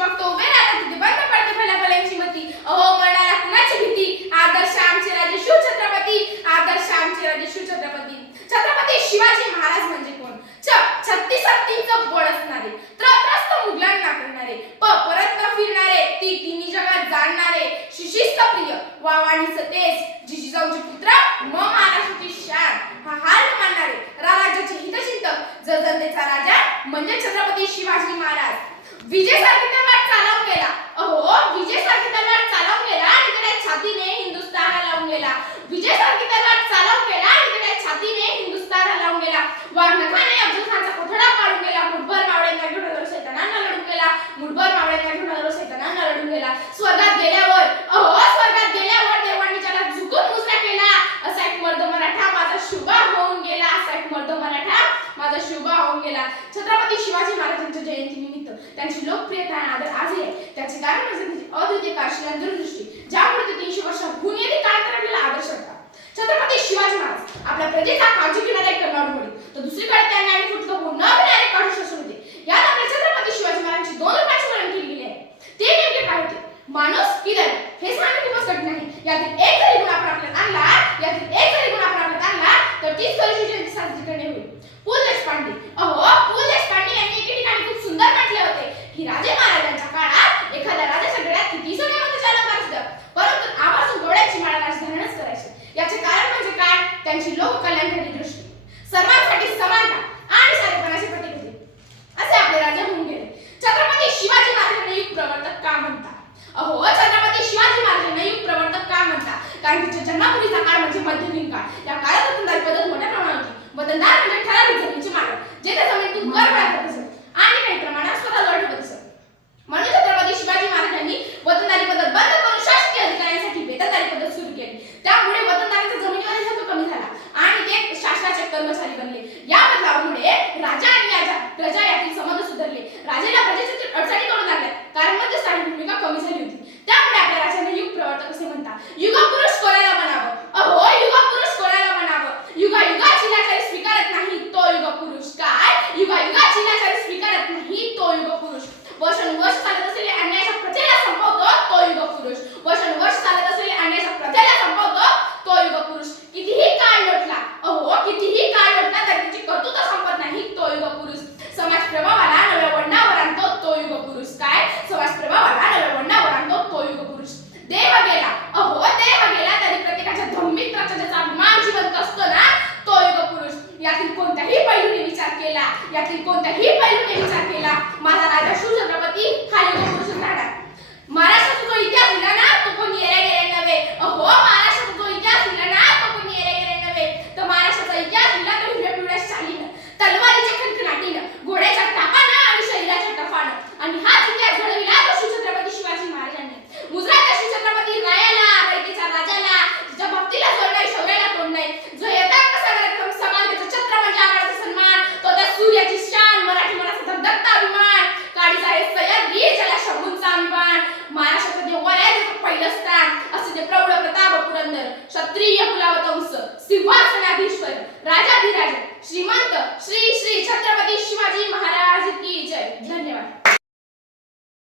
बघतो उभे राहतात तिथे बंद पडते फलाफलांची मती. अहो मरणाला कुणाची भीती, आदर्श आमचे राजे शिवछत्रपती, आदर्श आमचे राजे शिवछत्रपती. छत्रपती शिवाजी महाराज म्हणजे कोण? 36 हत्तींचं बळ असणारे, त्रस्त मुघलांना करणारे, परत न फिरणारे, तिन्ही जगात जाणणारे, शिशिस्त प्रिय, वावाणी सतेज, जिजाऊचे पुत्र, महाराष्ट्राची शान, हा हाल मानणारे, राज्याचे हितचिंतक, जनतेचा राजा म्हणजे छत्रपती शिवाजी महाराज. विजयसारखी तलवार चालवून गेला, अहो विजयसारखी तलवार चालवून गेला आणि इकडे छातीने हिंदुस्थान लावून गेला. विजयसारखी तलवार चालवून गेला आणि इकडे छातीने हिंदुस्थान लावून गेला. वाघनखाने अफजल खानचा कोठडा पाडून गेला. मुठभर मावळ्यांना घेऊन आलो सैतानांना लढून गेला. मुठभर मावळ्यांना घेऊन आलो सैतानांना लढून गेला. स्वर्गात गेल्यावर, अहो स्वर्गात गेल्यावर देवांनी त्याला झुकून मुजरा केला. असा एक मर्द मराठा माझा शुभा होऊन गेला. असा एक मर्द मराठा माझा शुभा होऊन गेला. छत्रपती शिवाजी महाराजांच्या जयंतीनिमित्त त्यांची लोकप्रियता आणि आदर आजही आहे. त्याचे कारण म्हणजे त्यांची अद्वितीय कार्यशील दूरदृष्टी, ज्यामुळे ते 300 वर्षांहून अधिक काळापर्यंत आदर्श होता. छत्रपती शिवाजी महाराज आपल्या प्रजेचा काळजी घेणारे कन्नड होते, तर दुसरीकडे त्यांना आणि फुटकं न घेणारे काढू शासन होते. यात आपल्या छत्रपती शिवाजी महाराजांची 2 रूपांची वर्णन केली गेली आहे. ते नेमके काय होते? माणूस की दैव हे सांगणे खूपच कठीण आहे. यातील एक जरी गुण आपण आपल्यात आणला, तर तीच कलशी जयंती साजरी करणे होईल. पु ल देशपांडे, अहो पु ल देशपांडे यांनी एके ठिकाणी खूप सुंदर म्हटले होते की राजे महाराजांच्या काळात एखाद्या राजाच्या गळ्यात किती सोन्यामध्ये अलंकार असतं, परंतु आवर्जून डोळ्याची माळा राजधारणच करायची. याचे कारण म्हणजे काय? त्यांची लोककल्याणकारी दृष्टी, सर्वांसाठी समानता आणि सारेपणाचे प्रतीक होते. असे आपले राजे होऊन गेले. छत्रपती शिवाजी महाराजांना युग प्रवर्तक का म्हणतात? अहो छत्रपती शिवाजी महाराजांना युग प्रवर्तक का म्हणतात? कारण त्यांच्या जन्मापूर्वीचा काळ म्हणजे मध्ययुगीन काळ. या काळात वतनदारी पद्धत मोठ्या प्रमाणात होती. वतनदार म्हणजे ठराविक जमिनीचे मालक, जे त्या जमिनीतून कर मिळवत असत आणि काही प्रमाणात स्वतः लढवत असत. म्हणून छत्रपती शिवाजी महाराजांनी वतनदारी पद्धत बंद करून शासकीय अधिकाऱ्यांसाठी वेतनदारी पद्धत सुरू केली. त्यामुळे वतनदारांचा जमिनीवरील हक्क कमी झाला आणि ते शासनाचे कर्मचारी बनले. या बदलामुळे राजा आणि प्रजा यातील संबंध सुधारले. राजाला प्रजेच्या अडचणी करू लागल्या, कारण मध्यस्थानी भूमिका कमी झाली होती. त्यामुळे आपल्या राजांना युग प्रवर्तक असे म्हणतात. युगपुरुष कोणाला म्हणावं? अहो युगपुरुष कोणाला म्हणावं? युगायुगाची लाचारी स्वीकारत नाही तो युगपुरुष. काय? युगायुगाची लाचारी स्वीकारत नाही तो युगपुरुष. वर्षानुवर्ष चालत असलेल्या अन्यायाच्या प्रथेला संपवतो तो युगपुरुष. वर्षानुवर्ष चालत असलेल्या अन्यायाच्या प्रथेला संपवतो तो युगपुरुष. कितीही काळ लोटला, अहो कितीही काळ लोटला तरी त्याची कर्तृत्व संपत नाही तो युगपुरुष. समाज प्रभावाला नव्या वळणावर आणतो तो युगपुरुष. काय? समाज प्रभावाला नव्या वळणावर आणतो तो युगपुरुष. देव गेला, अहो देव गेला तरी प्रत्येकाच्या धम्मिक प्रचंडाचा अभिमान जिवंत असतो ना तो युगपुरुष. यातील कोणत्याही पैलूने विचार केला, यातील कोणत्याही